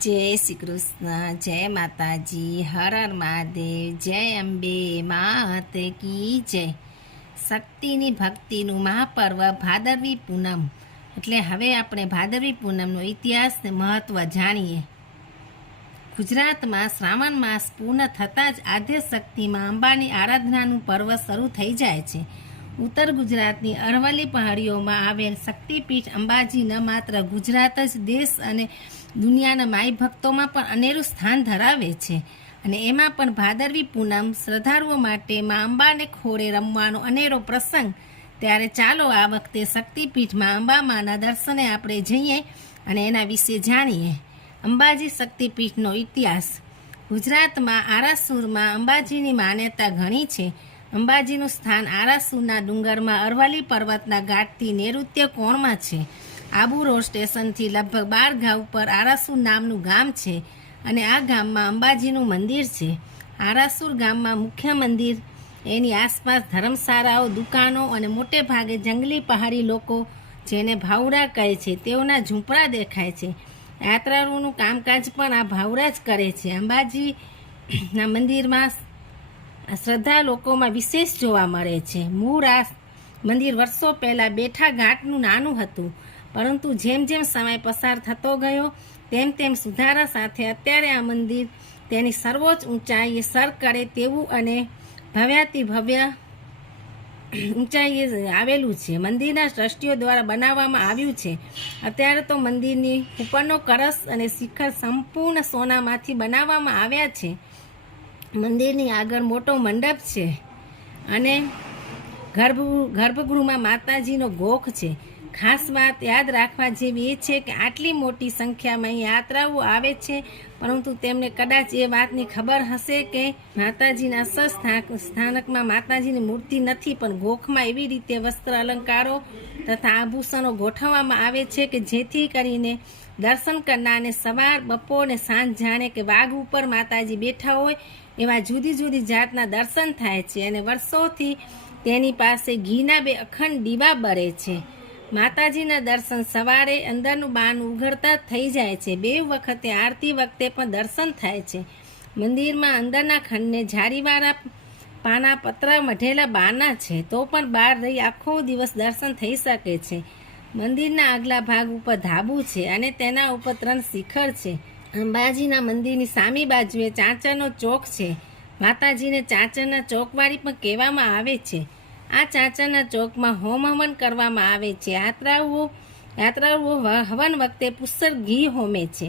જય શ્રી કૃષ્ણ, જય માતાજી, હર હર મહાદેવ, જય અંબે માત કી જય. શક્તિની ભક્તિનું મહાપર્વ ભાદરવી પૂનમ. એટલે હવે આપણે ભાદરવી પૂનમનો ઇતિહાસ ને મહત્વ જાણીએ. ગુજરાતમાં શ્રાવણ માસ પૂર્ણ થતાં જ આદ્યશક્તિમાં અંબાની આરાધનાનું પર્વ શરૂ થઈ જાય છે. ઉત્તર ગુજરાતની અરવલ્લી પહાડીઓમાં આવેલ શક્તિપીઠ અંબાજી ન માત્ર ગુજરાત જ દેશ અને દુનિયાના માઈ ભક્તોમાં પણ અનેરું સ્થાન ધરાવે છે. અને એમાં પણ ભાદરવી પૂનમ શ્રદ્ધાળુઓ માટે મા અંબાને ખોળે રમવાનો અનેરો પ્રસંગ. ત્યારે ચાલો આ વખતે શક્તિપીઠમાં અંબામાના દર્શને આપણે જઈએ અને એના વિશે જાણીએ. અંબાજી શક્તિપીઠનો ઇતિહાસ. ગુજરાતમાં આરાસુરમાં અંબાજીની માન્યતા ઘણી છે. અંબાજીનું સ્થાન આરાસુરના ડુંગરમાં અરવલ્લી પર્વતના ઘાટથી નૈઋત્ય કોણમાં છે. આબુ રોડ સ્ટેશનથી લગભગ 12 ગાંવ પર આરાસુર નામનું ગામ છે અને આ ગામમાં અંબાજીનું મંદિર છે. આરાસુર ગામમાં મુખ્ય મંદિર, એની આસપાસ ધર્મશાળાઓ, દુકાનો અને મોટે ભાગે જંગલી પહાડી લોકો, જેને ભાવરા કહે છે, તેઓના ઝૂંપડા દેખાય છે. યાત્રાળુઓનું કામકાજ પણ આ ભાવરા જ કરે છે. અંબાજીના મંદિરમાં શ્રદ્ધા લોકોમાં વિશેષ જોવા મળે છે. મૂળ આ મંદિર વર્ષો પહેલાં બેઠા ઘાટનું નાનું હતું, પરંતુ જેમ જેમ સમય પસાર થતો ગયો તેમ તેમ સુધારા સાથે અત્યારે આ મંદિર તેની સર્વોચ્ચ ઊંચાઈએ સર કરે તેવું અને ભવ્યાતિભવ્ય ઊંચાઈએ આવેલું છે. મંદિરના ટ્રસ્ટીઓ દ્વારા બનાવવામાં આવ્યું છે. અત્યારે તો મંદિરની ઉપરનો કળશ અને શિખર સંપૂર્ણ સોનામાંથી બનાવવામાં આવ્યા છે. મંદિરની આગળ મોટો મંડપ છે અને ગર્ભગૃહમાં માતાજીનો ગોખ છે. ખાસ વાત યાદ રાખવા જેવી એ છે કે આટલી મોટી સંખ્યામાં અહીં યાત્રાઓ આવે છે, પરંતુ તેમને કદાચ એ વાતની ખબર હશે કે માતાજીના સ્થાનકમાં માતાજીની મૂર્તિ નથી, પણ ગોખમાં એવી રીતે વસ્ત્ર અલંકારો તથા આભૂષણો ગોઠવવામાં આવે છે કે જેથી કરીને દર્શન કરનારને સવાર, બપોર ને સાંજ જાણે કે વાઘ ઉપર માતાજી બેઠા હોય એવા જુદી જુદી જાતના દર્શન થાય છે. અને વર્ષોથી તેની પાસે ઘીના 2 અખંડ દીવા બળે છે. માતાજીના દર્શન સવારે અંદરનું બારણું ઉઘડતા થઈ જાય છે. 2 વખતે આરતી વખતે પણ દર્શન થાય છે. મંદિરમાં અંદરના ખંડને જારીવાળા પાના પતરા મઢેલા બારણા છે, તો પણ બહાર રહી આખો દિવસ દર્શન થઈ શકે છે. મંદિરના આગલા ભાગ ઉપર ધાબુ છે અને તેના ઉપર 3 શિખર છે. અંબાજીના મંદિરની સામી બાજુએ ચાંચરનો ચોક છે. માતાજીને ચાંચરના ચોકવાળી પણ કહેવામાં આવે છે. આ ચાંચરના ચોકમાં હોમ હવન કરવામાં આવે છે. યાત્રાળુઓ હવન વખતે પુષ્કળ ઘી હોમે છે.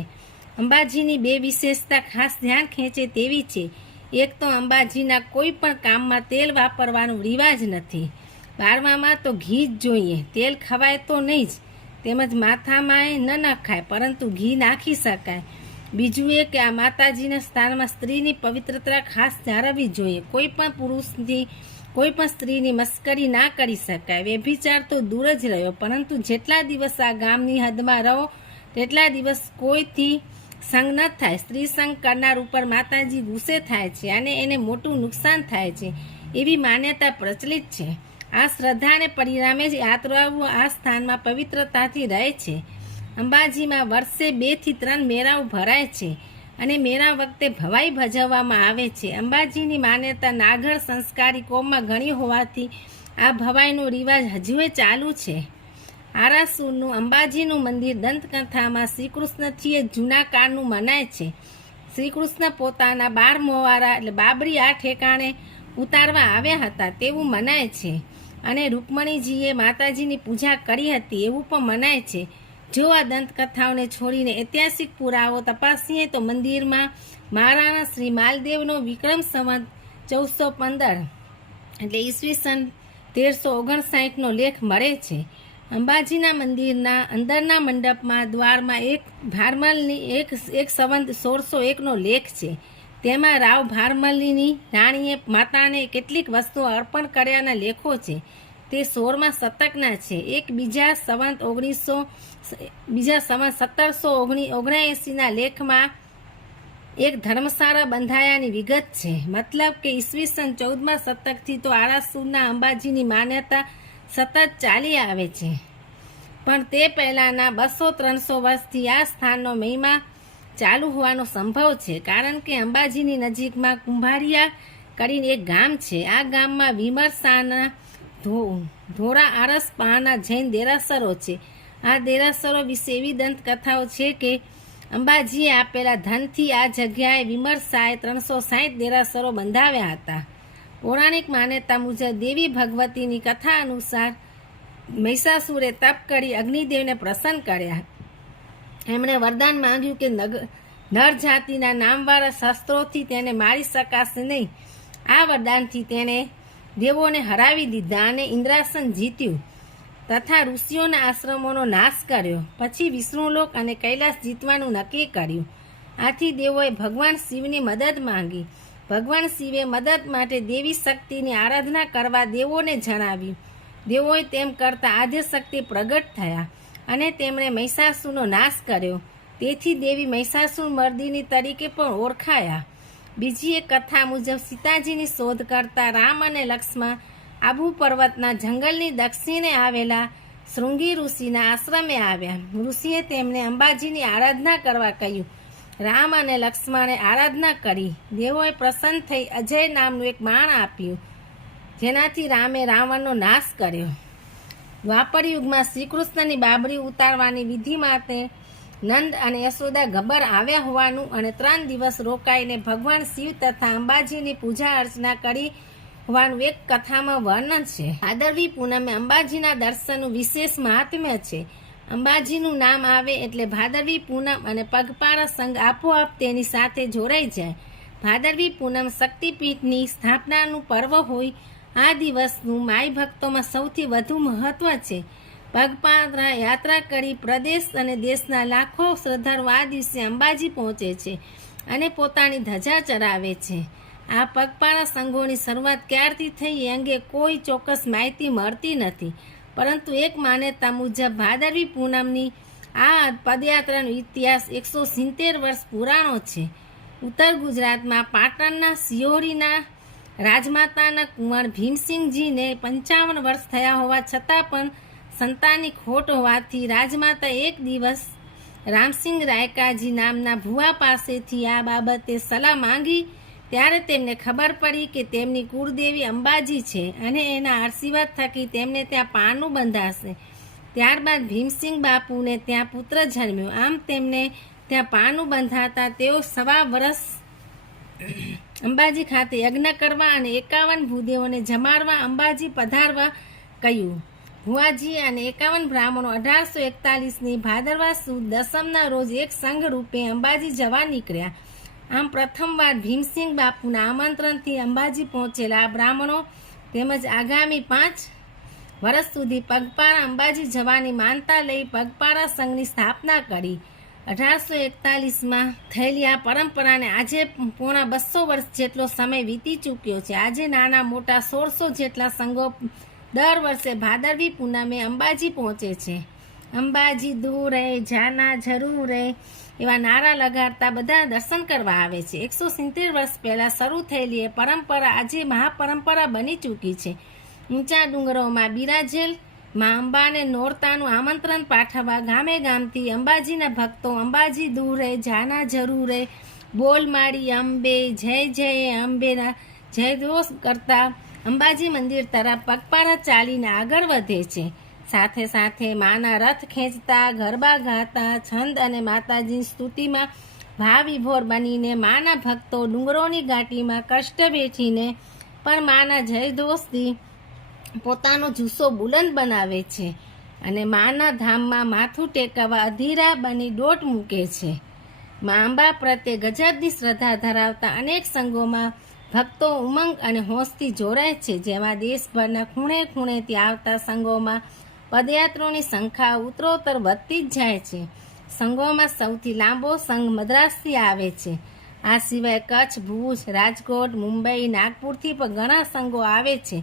અંબાજીની 2 વિશેષતા ખાસ ધ્યાન ખેંચે તેવી છે. એક તો અંબાજીના કોઈ પણ કામમાં તેલ વાપરવાનો રિવાજ નથી. બારવામાં તો ઘી જ જોઈએ. તેલ ખવાય તો નહીં જ, તેમજ માથામાં ન નખાય, પરંતુ ઘી નાખી શકાય. બીજું એ કે આ માતાજીના સ્થાનમાં સ્ત્રીની પવિત્રતા ખાસ જાળવવી જોઈએ. કોઈ પણ પુરુષથી કોઈ પણ સ્ત્રીની મસ્કરી ના કરી શકાય. વ્યભિચાર તો દૂર જ રહ્યો, પરંતુ જેટલા દિવસ આ ગામની હદમાં રહો તેટલા દિવસ કોઈથી સંગ ન થાય. સ્ત્રી સંગ કરનાર ઉપર માતાજી ગુસ્સે થાય છે અને એને મોટું નુકસાન થાય છે એવી માન્યતા પ્રચલિત છે. આ શ્રદ્ધાને પરિણામે જ યાત્રાળુઓ આ સ્થાનમાં પવિત્રતાથી રહે છે. અંબાજીમાં વર્ષે 2 થી 3 મેળાઓ ભરાય છે અને મેળા વખતે ભવાઈ ભજવવામાં આવે છે. અંબાજીની માન્યતા નાગર સંસ્કારી કોમમાં ઘણી હોવાથી આ ભવાઈનો રિવાજ હજુએ ચાલુ છે. આરાસુરનું અંબાજીનું મંદિર દંતકથામાં શ્રીકૃષ્ણથી જૂના કાળનું મનાય છે. શ્રીકૃષ્ણ પોતાના 12 મોવારા એટલે બાબરી આ ઠેકાણે ઉતારવા આવ્યા હતા તેવું મનાય છે અને રૂકમણીજીએ માતાજીની પૂજા કરી હતી એવું પણ મનાય છે. જો આ દંતકથાઓને છોડીને ઐતિહાસિક પુરાવો તપાસીએ તો મંદિરમાં મહારાણા શ્રી માલદેવનો વિક્રમ સંવત 1415 એટલે ઈસવીસન 1359નો લેખ મળે છે. અંબાજીના મંદિરના અંદરના મંડપમાં દ્વારમાં એક ભારમલની એક સંવત 1601નો લેખ છે. તેમાં રાવ ભારમલીની રાણીએ માતાને કેટલીક વસ્તુઓ અર્પણ કર્યાના લેખો છે. તે 16મા શતકના છે. એક બીજા સંવત 1779ના લેખમાં એક ધર્મશાળા બંધાયાની વિગત છે. મતલબ કે ઈસવીસન 14મા શતકથી તો આરાસુરના અંબાજીની માન્યતા સતત ચાલી આવે છે, પણ તે પહેલાંના 200-300 વર્ષથી આ સ્થાનનો મહિમા ચાલુ હોવાનો સંભવ છે, કારણ કે અંબાજીની નજીકમાં કુંભારિયા કરીને એક ગામ છે. આ ગામમાં વિમર્શાના ધોરા આરસ પાના જૈન દેરાસરો છે. આ દેરાસરો વિશે એવી દંતકથાઓ છે કે અંબાજીએ આપેલા ધનથી આ જગ્યાએ વિમર્શાએ 360 દેરાસરો બંધાવ્યા હતા. પૌરાણિક માન્યતા મુજબ દેવી ભગવતીની કથા અનુસાર મહિષાસુરે તપ કરી અગ્નિદેવને પ્રસન્ન કર્યા. એમણે વરદાન માંગ્યું કે નર જાતિના નામવાળા શસ્ત્રોથી તેને મારી શકાશે નહીં. આ વરદાનથી તેણે દેવોને હરાવી દીધા અને ઇન્દ્રાસન જીત્યું તથા ઋષિઓના આશ્રમોનો નાશ કર્યો. પછી વિષ્ણુલોક અને કૈલાસ જીતવાનું નક્કી કર્યું. આથી દેવોએ ભગવાન શિવની મદદ માંગી. ભગવાન શિવે મદદ માટે દેવી શક્તિની આરાધના કરવા દેવોને જણાવ્યું. દેવોએ તેમ કરતાં આદ્યશક્તિ પ્રગટ થયા અને તેમણે મહિષાસુરનો નાશ કર્યો. તેથી દેવી મહિષાસુર મર્દિની તરીકે પણ ઓળખાયા. બીજી એક કથા મુજબ સીતાજીની શોધ કરતા રામ અને લક્ષ્મણ આબુ પર્વતના જંગલની દક્ષિણે આવેલા શૃંગી ઋષિના આશ્રમે આવ્યા. ઋષિએ તેમને અંબાજીની આરાધના કરવા કહ્યું. રામ અને લક્ષ્મણે આરાધના કરી. દેવોએ પ્રસન્ન થઈ અજય નામનું એક બાણ આપ્યું, જેનાથી રામે રાવણનો નાશ કર્યો. દ્વાપર યુગમાં શ્રીકૃષ્ણની બાબરી ઉતારવાની વિધિ માટે નંદ અને યશોદા ગબ્બર આવ્યા હોવાનું અને 3 દિવસ રોકાઈને ભગવાન શિવ તથા અંબાજીની પૂજા અર્ચના કરી હોવાનું એક કથામાં વર્ણન છે. ભાદરવી પૂનમે અંબાજીના દર્શનનું વિશેષ મહાત્મ્ય છે. અંબાજીનું નામ આવે એટલે ભાદરવી પૂનમ અને પગપાળા સંઘ આપોઆપ તેની સાથે જોડાઈ જાય. ભાદરવી પૂનમ શક્તિપીઠની સ્થાપનાનું પર્વ હોય. આ દિવસનું માઈ ભક્તોમાં સૌથી વધુ મહત્વ છે. પગપાળા યાત્રા કરી પ્રદેશ અને દેશના લાખો શ્રદ્ધાળુઓ આ દિવસે અંબાજી પહોંચે છે અને પોતાની ધજા ચરાવે છે. આ પગપાળા સંઘોની શરૂઆત ક્યારથી થઈ એ અંગે કોઈ ચોક્કસ માહિતી મળતી નથી, પરંતુ એક માન્યતા મુજબ ભાદરવી પૂનમની આ પદયાત્રાનો ઇતિહાસ 170 વર્ષ પુરાણો છે. ઉત્તર ગુજરાતમાં પાટણના સિયોરીના રાજમાતાના કુંવર ભીમસિંહજીને 55 વર્ષ થયા હોવા છતાં પણ સંતાનની ખોટ હોવાથી રાજમાતા એક દિવસ રામસિંહ રાયકાજી નામના ભુવા પાસેથી આ બાબતે સલાહ માંગી. ત્યારે તેમને ખબર પડી કે તેમની કુળદેવી અંબાજી છે અને એના આશીર્વાદ થકી તેમને ત્યાં પારણું બંધાશે. ત્યારબાદ ભીમસિંહ બાપુને ત્યાં પુત્ર જન્મ્યો. આમ તેમને ત્યાં પારણું બંધાતા તેઓ 1.25 વર્ષ અંબાજી ખાતે યજ્ઞ કરવા અને 51 ભૂદેવોને જમાડવા અંબાજી પધારવા કહ્યું. ભુવાજી અને 51 બ્રાહ્મણો 1841ની ભાદરવા સુદ દસમના રોજ એક સંઘ રૂપે અંબાજી જવા નીકળ્યા. આમ પ્રથમવાર ભીમસિંહ બાપુના આમંત્રણથી અંબાજી પહોંચેલા બ્રાહ્મણો તેમજ આગામી 5 વર્ષ સુધી પગપાળા અંબાજી જવાની માનતા લઈ પગપાળા સંઘની સ્થાપના કરી. 1841માં થયેલી આ પરંપરાને આજે પોણા 200 વર્ષ જેટલો સમય વીતી ચૂક્યો છે. આજે નાના મોટા 1600 જેટલા સંઘો દર વર્ષે ભાદરવી પૂનમે અંબાજી પહોંચે છે. અંબાજી દૂર રહે, જાના જરૂર રહે એવા નારા લગાડતા બધા દર્શન કરવા આવે છે. 170 વર્ષ પહેલાં શરૂ થયેલી એ પરંપરા આજે મહાપરંપરા બની ચૂકી છે. ઊંચા ડુંગરોમાં બિરાજેલ મા અંબાને નોરતાનું આમંત્રણ પાઠવવા ગામે ગામથી અંબાજીના ભક્તો અંબાજી દૂર રહે, જાના જરૂર રહે, બોલ માડી અંબે, જય જય અંબેના જયઘોષ કરતા અંબાજી મંદિર તરફ પગપાળા ચાલીને આગળ વધે છે. સાથે સાથે માના રથ ખેંચતા, ગરબા ગાતા, છંદ અને માતાજીની સ્તુતિમાં ભાવવિભોર બનીને માના ભક્તો ડુંગરોની ઘાટીમાં કષ્ટ બેઠીને પણ માના જયઘોષથી પોતાનો જુસ્સો બુલંદ બનાવે છે અને માના ધામમાં માથું ટેકવવા અધીરા બની દોટ મૂકે છે. મા અંબા પ્રત્યે ગજબની શ્રદ્ધા ધરાવતા અનેક સંઘોમાં ભક્તો ઉમંગ અને હોંશથી જોડાય છે. જેમાં દેશભરના ખૂણે ખૂણેથી આવતા સંઘોમાં પદયાત્રીઓની સંખ્યા ઉત્તરોત્તર વધતી જ જાય છે. સંઘોમાં સૌથી લાંબો સંઘ મદ્રાસથી આવે છે. આ સિવાય કચ્છ, ભુજ, રાજકોટ, મુંબઈ, નાગપુરથી પણ ઘણા સંઘો આવે છે.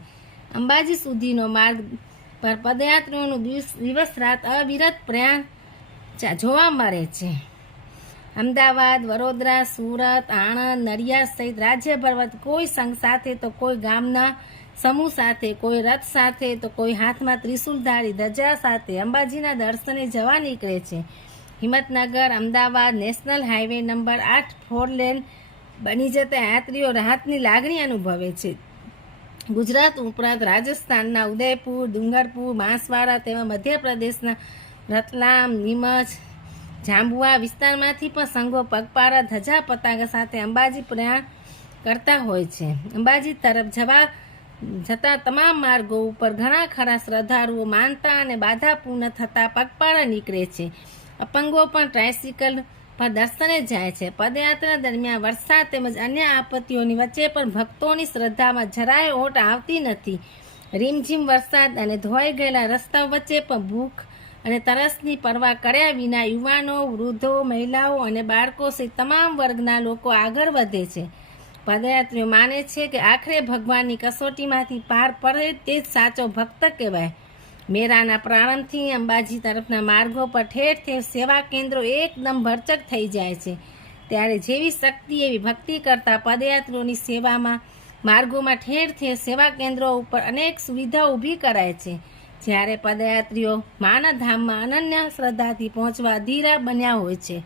અંબાજી સુધીનો માર્ગ પર પદયાત્રીઓનું દિવસ રાત અવિરત પ્રયાણ જોવા મળે છે. અમદાવાદ, વડોદરા, સુરત, આણંદ, નડિયાદ સહિત રાજ્યભર કોઈ સંઘ સાથે તો કોઈ ગામના સમૂહ સાથે, કોઈ રથ સાથે તો કોઈ હાથમાં ત્રિશુલધારી ધજા સાથે અંબાજીના દર્શને જવા નીકળે છે. Himmatnagar Ahmedabad national highway number 8 4 lane બની જતા યાત્રીઓ રાહતની લાગણી અનુભવે છે. ગુજરાત ઉપરાંત રાજસ્થાનના ઉદયપુર, ડુંગરપુર, બાંસવાડા તેમજ મધ્યપ્રદેશના રતલામ, નીમચ, જાંબુઆ વિસ્તારમાંથી પણ સંઘો પગપાળા ધજા પતાકા સાથે અંબાજી પ્રયાણ કરતા હોય છે. અંબાજી તરફ જતા તમામ માર્ગો ઉપર ઘણા ખરા શ્રદ્ધાળુઓ માનતા અને બાધા પૂર્ણ થતાં પગપાળા નીકળે છે. અપંગો પણ ટ્રાયસિકલ પર દર્શને જાય છે. પદયાત્રા દરમિયાન વરસાદ તેમજ અન્ય આપત્તિઓની વચ્ચે પણ ભક્તોની શ્રદ્ધામાં જરાય ઓટ આવતી નથી. રીમઝીમ વરસાદ અને ધોવાઈ ગયેલા રસ્તાઓ વચ્ચે પણ ભૂખ અને તરસની પરવા કર્યા વિના યુવાનો, વૃદ્ધો, મહિલાઓ અને બાળકો સહિત તમામ વર્ગના લોકો આગળ વધે છે. પદયાત્રીઓ માને છે કે આખરે ભગવાનની કસોટીમાંથી પાર પડે તે જ સાચો ભક્ત કહેવાય. મેળાના પ્રારંભથી અંબાજી તરફના માર્ગો પર ઠેર ઠેર સેવા કેન્દ્રો એકદમ ભરચક થઈ જાય છે. ત્યારે જેવી શક્તિ એવી ભક્તિ કરતા પદયાત્રીઓની સેવામાં માર્ગોમાં ઠેર ઠેર સેવા કેન્દ્રો ઉપર અનેક સુવિધાઓ ઊભી કરાય છે. જ્યારે પદયાત્રીઓ માના ધામમાં અનન્ય શ્રદ્ધાથી પહોંચવા અધીરા બન્યા હોય છે.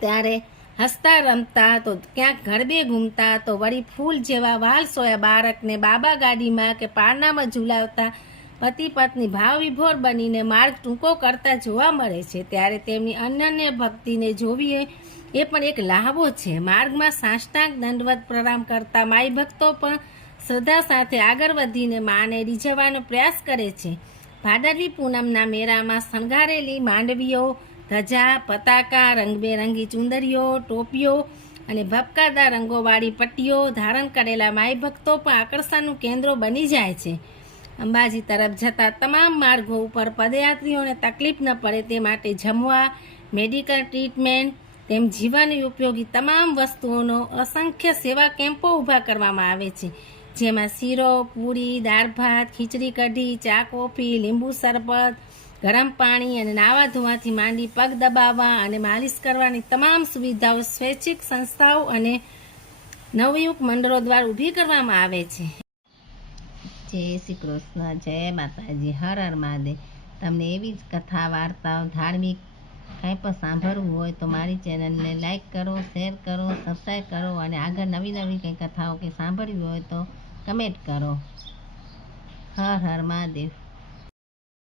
ત્યારે હસતા રમતા તો ક્યાંક ગરબે ઘૂમતા તો વળી ફૂલ જેવા વાલ સોયા બાળકને બાબા ગાડીમાં કે પારણામાં ઝુલાવતા પતિ પત્ની ભાવ વિભોર બનીને માર્ગ ટૂંકો કરતા જોવા મળે છે. ત્યારે તેમની અનન્ય ભક્તિને જોવી એ પણ એક લહાવો છે. માર્ગમાં સાષ્ટાંગ દંડવત પ્રણામ કરતા માઈ ભક્તો પણ શ્રદ્ધા સાથે આગળ વધીને માને રીઝવવાનો પ્રયાસ કરે છે. ભાદરવી પૂનમના મેળામાં શણગારેલી માંડવીઓ, ધજા, પતાકા, રંગબેરંગી ચુંદરીઓ, ટોપીઓ અને ભપકાદાર રંગોવાળી પટ્ટીઓ ધારણ કરેલા માઈ ભક્તો પણ આકર્ષણનું કેન્દ્ર બની જાય છે. અંબાજી તરફ જતા તમામ માર્ગો ઉપર પદયાત્રીઓને તકલીફ ન પડે તે માટે જમવા, મેડિકલ ટ્રીટમેન્ટ તેમ જીવન ઉપયોગી તમામ વસ્તુઓનો અસંખ્ય સેવા કેમ્પો ઊભા કરવામાં આવે છે. જેમાં શીરો, પૂરી, દાળ ભાત, ખીચડી કઢી, ચા કોફી, લીંબુ શરબત, ગરમ પાણી અને નાવા ધોવાથી માંડી પગ દબાવવા અને માલિશ કરવાની તમામ સુવિધાઓ સ્વૈચ્છિક સંસ્થાઓ અને નવયુગ મંડળો દ્વારા ઊભી કરવામાં આવે છે. જય શ્રી કૃષ્ણ, જય માતાજી, હર હર મહાદેવ. તમને એવી જ કથા, વાર્તાઓ, ધાર્મિક કંઈ પણ સાંભળવું હોય તો મારી ચેનલને લાઈક કરો, શેર કરો, સબસ્ક્રાઈબ કરો અને આગળ નવી નવી કંઈ કથાઓ કે સાંભળવી હોય તો કમેન્ટ કરો. હર હર મહાદેવ.